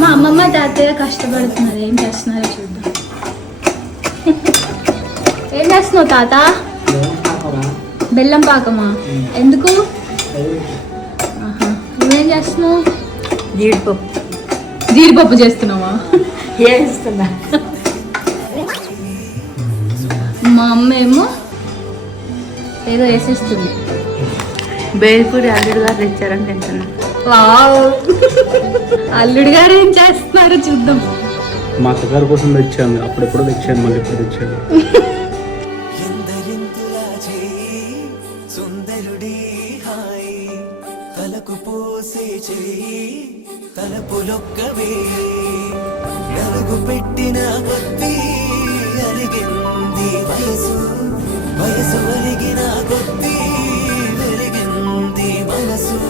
మా అమ్మమ్మ తాతయ్య కష్టపడుతున్నారు, ఏం చేస్తున్నారో చూద్దాం. ఏం చేస్తున్నావు తాత? బెల్లం పాకమా? ఎందుకు? నువ్వేం చేస్తున్నావు? జీడిపప్పు చేస్తున్నావా? చేస్తున్నా. మా అమ్మ ఏమో ఏదో వేసేస్తుంది. బేల్పూరి అల్లుడు గారు తెచ్చారని తింటున్నా. వావ్, అల్లుడు గారు ఏం చేస్తున్నారో చూద్దాం. మా అత్తగారి కోసం తెచ్చాను, అప్పుడెప్పుడు తెచ్చాను, మళ్ళీ ఇప్పుడు తెచ్చాను. తలకు పోసే చేయి తలపులొక్కవే నలుగు పెట్టిన కొద్దీ అలిగింది వయసు వయసు ఒలిగిన కొద్దీ వెలిగింది మనసు